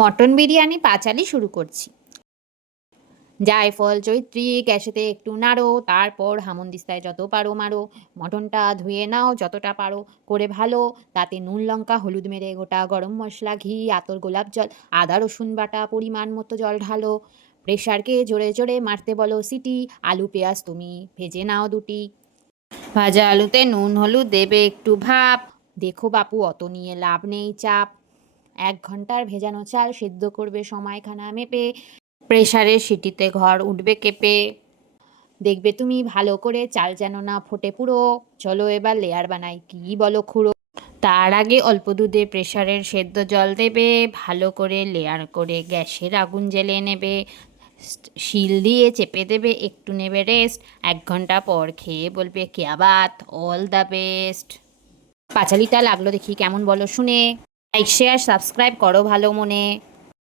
Mutton biryani পাঁচালি শুরু করছি। জায়ফল জয়িত্রী গ্যাসেতে একটু নাড়ো, তারপর হামনদিস্তায় যত পারো মারো। মটনটা ধুয়ে নাও যতটা পারো করে ভালো, তাতে নুন লঙ্কা হলুদ মেরে গোটা গরম মশলা ঘি আতর গোলাপ জল আদা রসুন বাটা পরিমাণ মতো জল ঢালো। প্রেশারকে জোরে জোরে মারতে বলো সিটি। আলু পেঁয়াজ তুমি ভেজে নাও দুটি। ভাজা আলুতে নুন হলুদ দেবে একটু ভাপ। দেখো বাপু অত নিয়ে লাভ নেই চাপ। 1 ঘন্টার ভেজানো চাল সেদ্ধ করবে সময়খানা মেপে। প্রেসারের সিটিতে ঘর উঠবে কেঁপে। দেখবে তুমি ভালো করে চাল যেন না ফোটে পুরো। চলো এবার লেয়ার বানাই, কি বলো খুড়ো? তার আগে অল্প দুধে প্রেসারের সেদ্ধ জল দেবে, ভালো করে লেয়ার করে গ্যাসের আগুন জ্বেলে নেবে। শিল দিয়ে চেপে দেবে, একটু নেবে রেস্ট। 1 ঘন্টা পর খেয়ে বলবে কেয়া বাত, অল দ্য বেস্ট। পাঁচালিটা লাগলো দেখি কেমন বলো শুনে। লাইক শেয়ার সাবস্ক্রাইব করো ভালো মনে।